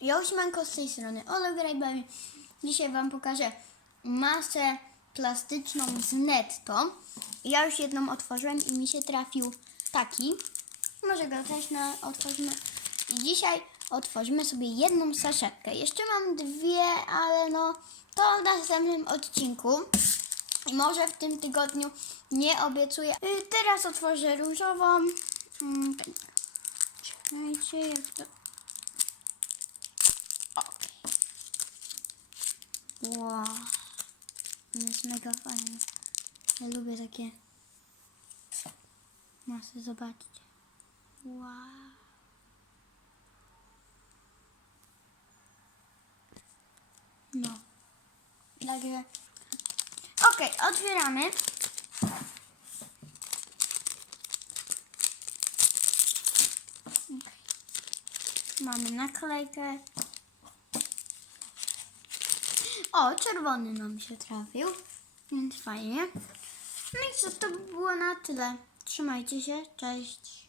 Ja Osimanko z tej strony Olograjbami. Dzisiaj Wam pokażę masę plastyczną z netto. Ja już jedną otworzyłem i mi się trafił taki. Może go też na, otworzymy. I dzisiaj otworzymy sobie jedną saszetkę. Jeszcze mam dwie, ale no to w następnym odcinku. Może w tym tygodniu nie obiecuję. Y, Teraz otworzę różową. Mm. Czekajcie, jak to... Wow. To jest mega fajne. Ja lubię takie masy, zobaczcie. Wow. No. Także... Okej, otwieramy. Okej. Mamy naklejkę. O, czerwony nam się trafił, więc fajnie. No i co, to by było na tyle. Trzymajcie się, cześć.